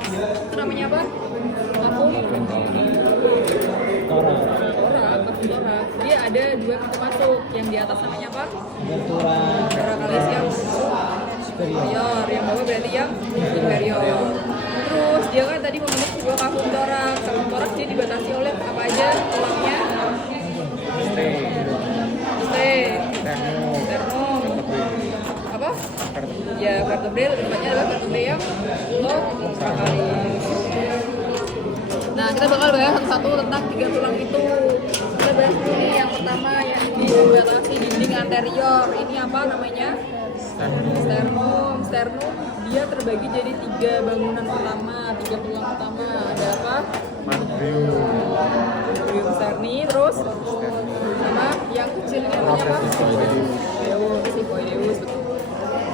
thorax. Itu namanya apa? Kafum thorax. Dia ada dua pintu masuk. Yang di atas namanya apa? Thoracalis yang superior, yang bawah berarti yang inferior. Terus dia kan tadi membentuk sebuah kafum thorax. Kafum thorax dia dibatasi oleh apa aja tulangnya? Sternum. Apa? Ya, vertebrae tempatnya adalah vertebrae yang thoracalis. Nah, kita bakal bahas satu-satu tentang tiga tulang itu. Kita bahas dulu nih yang pertama yang dibatasi dinding anterior. Ini apa namanya? Sternum. Dia terbagi jadi tiga bangunan utama, tiga tulang utama. Ada apa? Manubrium sterni, terus sama yang kecil ini namanya apa? Xiphoideus, betul.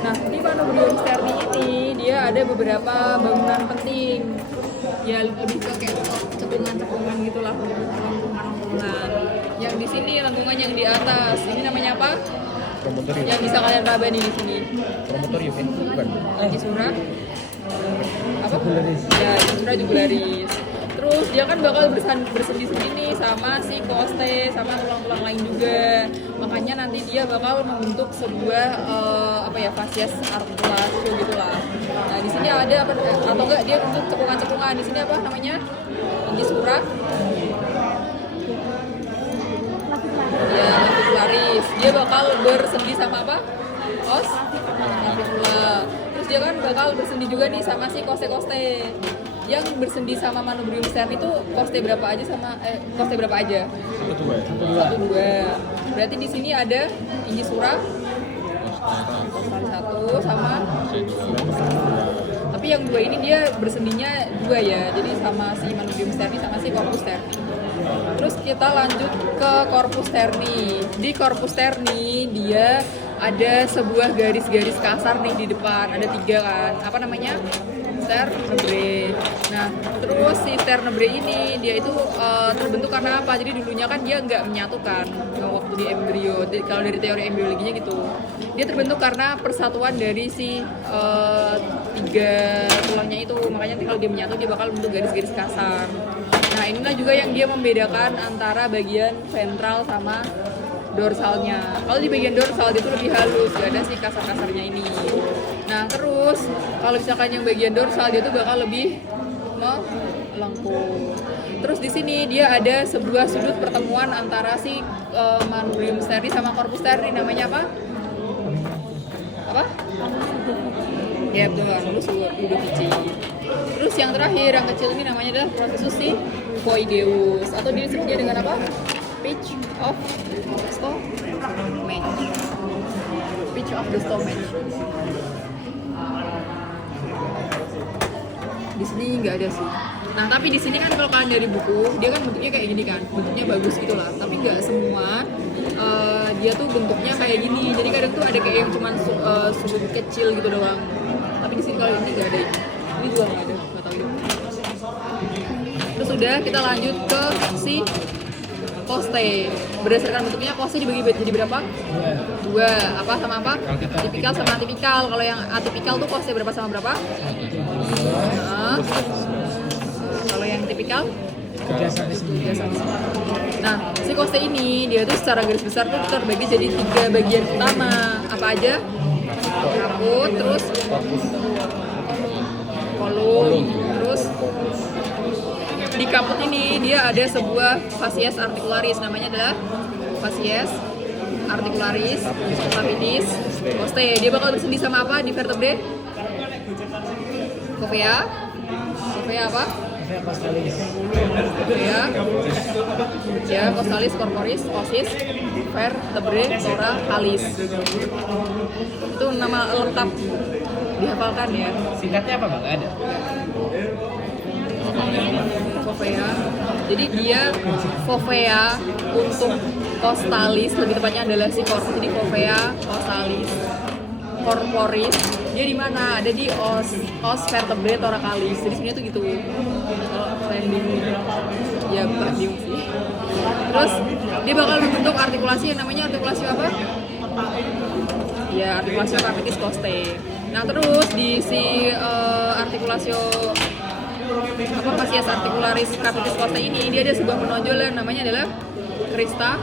Nah, di manubrium sterni ini dia ada beberapa bangunan penting. Ya lebih ke kayak cekungan gitulah, lengkungan. Yang di sini lengkungan yang di atas. Ini namanya apa? Promotorium. Yang bisa kalian raba nih di sini. Promotorium bukan. Incisura. Apa? Ya, incisura jugularis. Terus dia kan bakal bersendi-sendi nih sama si coste sama tulang-tulang lain juga. Makanya nanti dia bakal membentuk sebuah fascias articulatio gitulah. Nah, di sini ada apa atau enggak dia bentuk cekungan-cekungan. Di sini apa namanya? Incisura. Ya, articularis. Dia bakal bersendi sama apa? Os clavicula. Terus dia kan bakal bersendi juga nih sama si coste. Yang bersendi sama manubrium sterni itu coste berapa aja sama coste berapa aja? 1, 2. Berarti di sini ada incisura costalis 1 sama tapi yang dua ini dia bersendinya 2 ya. Jadi sama si manubrium sterni sama si corpus sterni. Terus kita lanjut ke corpus sterni. Di corpus sterni dia ada sebuah garis-garis kasar nih di depan. Ada 3 kan. Apa namanya? Sternebrae. Nah, terus si sternebrae ini dia itu terbentuk karena apa? Jadi dulunya kan dia nggak menyatukan waktu di embrio. Kalau dari teori embriologinya gitu, dia terbentuk karena persatuan dari si 3 tulangnya itu. Makanya nanti kalau dia menyatu dia bakal bentuk garis-garis kasar. Nah, inilah juga yang dia membedakan antara bagian ventral sama dorsalnya. Kalau di bagian dorsal dia itu lebih halus, gak ada si kasar-kasarnya ini. Nah, terus kalau misalkan yang bagian dorsal dia tuh bakal lebih melengkung. Terus di sini dia ada sebuah sudut pertemuan antara si manubrium sterni sama corpus sterni. Namanya apa? Apa? Ya betul, ludovici. Terus yang terakhir, yang kecil ini namanya adalah processus xiphoideus atau disebutnya dengan apa? Pitch of stomach. Pitch of the stomach. Di sini nggak ada sih. Nah, tapi di sini kan kalau kalian dari buku, dia kan bentuknya kayak gini kan, bentuknya bagus gitu lah. Tapi nggak semua dia tuh bentuknya kayak gini. Jadi kadang tuh ada kayak yang cuman sudut kecil gitu doang. Tapi di sini kalau ini nggak ada. Ini juga nggak ada, nggak tahu itu. Terus udah kita lanjut ke si coste. Berdasarkan bentuknya coste dibagi jadi berapa? 2. Apa sama apa? Tipikal sama atipikal. Kalau yang atipikal tuh coste berapa sama berapa? Nah, kalau yang tipikal 3 sama 9. Nah, si coste ini dia tuh secara garis besar tuh terbagi jadi 3 bagian utama. Apa aja? Kaput, terus kolum, terus di kaput ini dia ada sebuah fascias articularis, namanya adalah fascias articularis capitis coste. Dia bakal bersendi sama apa di vertebrae? Covea apa? Covea ya, costalis, corporis, osis, vertebrae, thoracalis. Itu nama lengkap, dihafalkan ya. Singkatnya apa Bang? Ada. Covea. Jadi dia covea untuk costalis, lebih tepatnya adalah si corpus. Jadi covea, costalis, corporis. Dia di mana? Ada di os vertebrae thoracalis. Jadi sebenarnya tuh gitu. Kalau kalian bingung, ya bingung sih. Terus dia bakal membentuk artikulasi yang namanya artikulasi apa? Ya, artikulasi capitis coste. Nah, terus di si artikulasi apa Fascias articularis capitis costae ini, dia ada sebuah penonjolan namanya adalah crista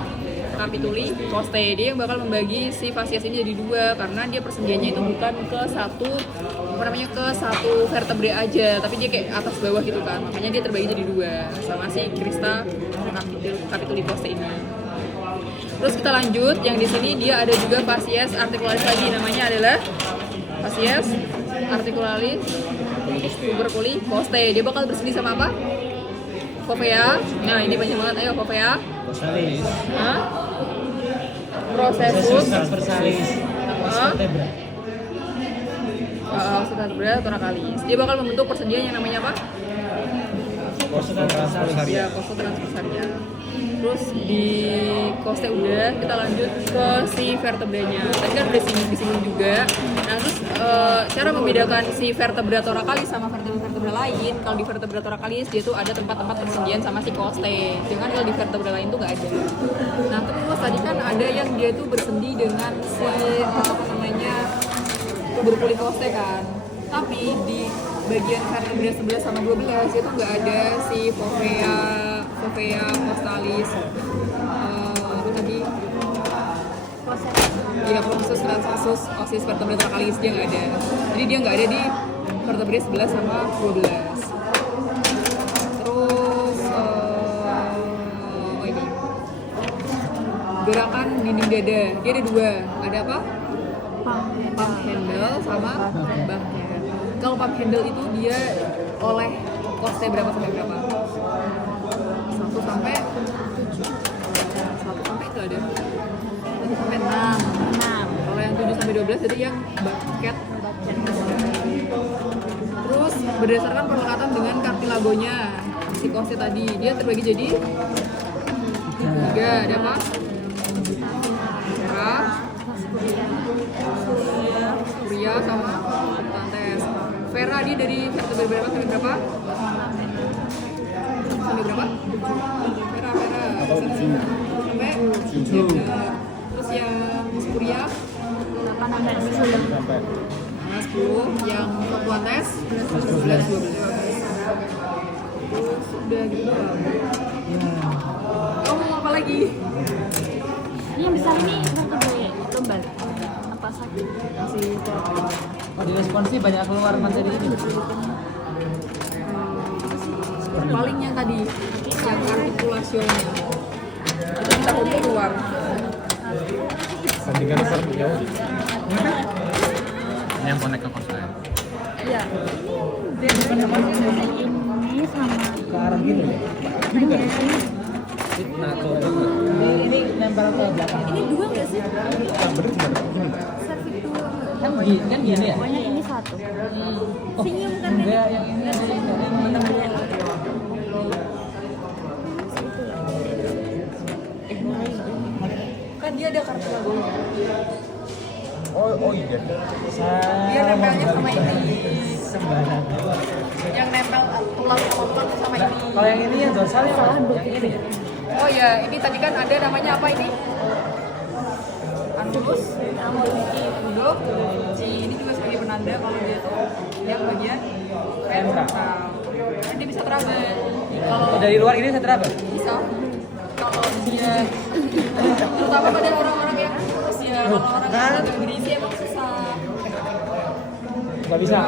capituli costae. Dia yang bakal membagi si fascias ini jadi dua karena dia persendiannya itu bukan ke satu ke satu vertebre aja, tapi dia kayak atas bawah gitu kan, makanya dia terbagi jadi dua sama si crista capituli costae ini. Terus kita lanjut, yang di sini dia ada juga fascias articularis lagi, namanya adalah fascias articularis tuberculi costae. Dia bakal bersendi sama apa? Fovea. Nah, ini panjang banget, ayo Fovea. Versalis. Hah? Processus Versalis. Vertebra. Vertebra thoracalis. Dia bakal membentuk persendian yang namanya apa? Costa transversalia. Ya, costa transversalia. Terus di costae udah, kita lanjut ke si vertebranya. Tadi kan udah disinggung juga. Nah, terus cara membedakan si vertebra thoracalis sama vertebra lain, kalau di vertebra thoracalis dia tuh ada tempat-tempat persendian sama si costae. Dengan kalau di vertebra lain tuh nggak ada. Nah, terus tadi kan ada yang dia tuh bersendi dengan si tuberculi costae kan. Tapi di bagian vertebra 11 sama 12 itu nggak ada si Fovea costalis, tadi ya processus transversus ossis vertebra thoracalis dia nggak ada. Jadi dia nggak ada di vertebra 11 sama 12. Terus ini gerakan dinding dada dia ada dua, ada apa? Pump handle sama bump hand. Kalau pump handle itu dia oleh costae berapa sampai berapa? 1 sampai itu ada 1 sampai 6. Kalau yang 7 sampai 12 itu yang bucket. Terus berdasarkan perlekatan dengan kartilagonya si costae tadi, dia terbagi jadi 3, ada apa? Vera, sama substantes. Vera dia dari vertebra berapa sampai berapa? Sampai berapa? Vera sampai 7. Terus yang Spuria 8 sampai 10. Yang substantes 11 12. Terus udah gitu doang. Kamu mau apa lagi? Ini yang besar ini vertebrae lombal. Apa sakit? Masih Oh, di responsi banyak keluar materi ini. paling yang tadi yang artikulasionya itu kita kumpul keluar. Sandingan besar jauh. Ini yang connect ke costa. Iya. Ini sama Ke arah gitu ya. Ini bukan. Nah, tuh. Ini nempel ke belakang. ini dua nggak sih? Yang bener gimana? Gini. Kan gini ya? Pokoknya ini satu. Oh, Senyum kan? enggak, yang ini yang Kan dia ada kartilagonya. Oh iya. Dia nempelnya sama ini. Sembarang. Yang nempel tulang otot sama ini. Kalau yang ini yang dorsalnya apa? Yang ini. Oh ya, ini tadi kan ada namanya apa ini? Angulus, uduk, ini juga sebagai penanda kalau dia tuh yang bagian ventral. Kan dia bisa terangan. Kalau Dari luar ini saya terapa? bisa, kalau dia terutama pada orang-orang yang kurus ya, kalau orang yang berisi emang susah. Nggak bisa.